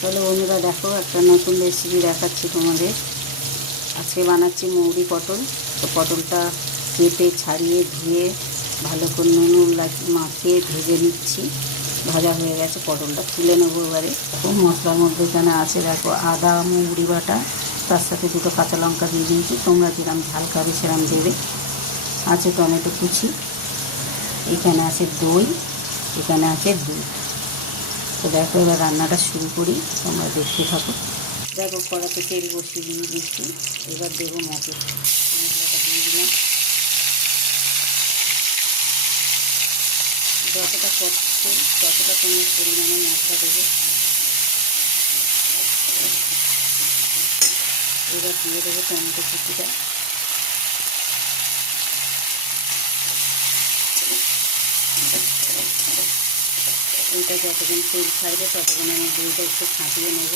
চলো বন্ধুরা, দেখো একটা নতুন রেসিপি দেখাচ্ছি তোমাদের। আজকে বানাচ্ছি মৌরি পটল। তো পটলটা কেটে ছাড়িয়ে ধুয়ে ভালো করে নুন মাখিয়ে ভেজে নিচ্ছি। ভাজা হয়ে গেছে, পটলটা তুলে নেবো এবারে। খুব মশলার মধ্যে এখানে আছে দেখো আদা, মৌরি বাটা, তার সাথে দুটো কাঁচা লঙ্কা দিয়ে দিয়েছি। তোমরা যেরকম ঝাল খাবে সেরকম দেবে। আছে টমেটো কুচি, এখানে আছে দই, এখানে আছে দুধ। তো দেখো এবার রান্নাটা শুরু করি, তোমরা দেখতে থাকো। দেখো কড়াতে তেল বসিয়ে দিয়ে দিচ্ছি। এবার দেবো মশলাটা দিয়ে দিলাম। যতটা করছে ততটা তোমরা পরিমাণে মশলা দেবে। এবার দিয়ে দেবো টমেটো কুচিটা। এইটা যতক্ষণ তেল ছাড়বে ততক্ষণ আমি দইটা একটু ছাঁটিয়ে নেব।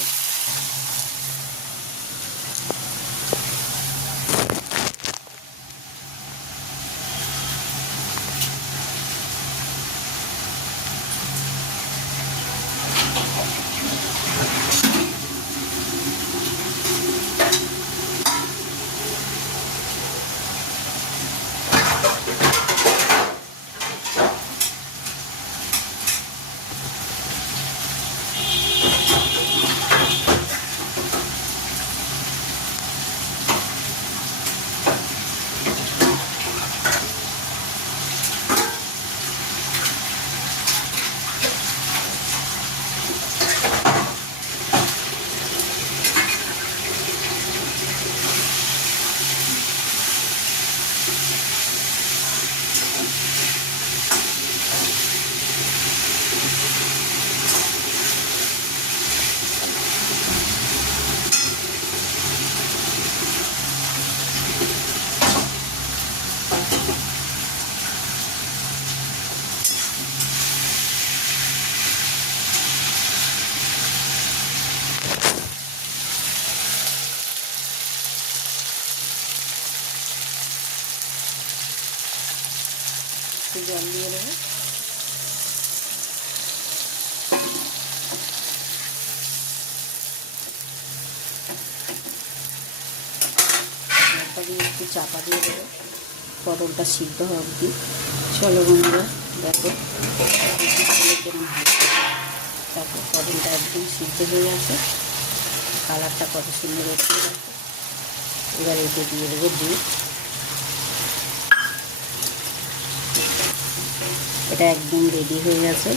একটু জল দিয়ে দেবো। জলটা দিয়ে একটু চাপা দিয়ে দেবো, পটলটা সিদ্ধ হবে অবধি। চলো বন্ধুরা, দেখো কেমন হচ্ছে। দেখো পটলটা একদম সিদ্ধ হয়ে গেছে, কালারটা কত সুন্দর হচ্ছে। এবার এতে দিয়ে দেবো দুধ। এটা একদম রেডি হয়ে গেছে।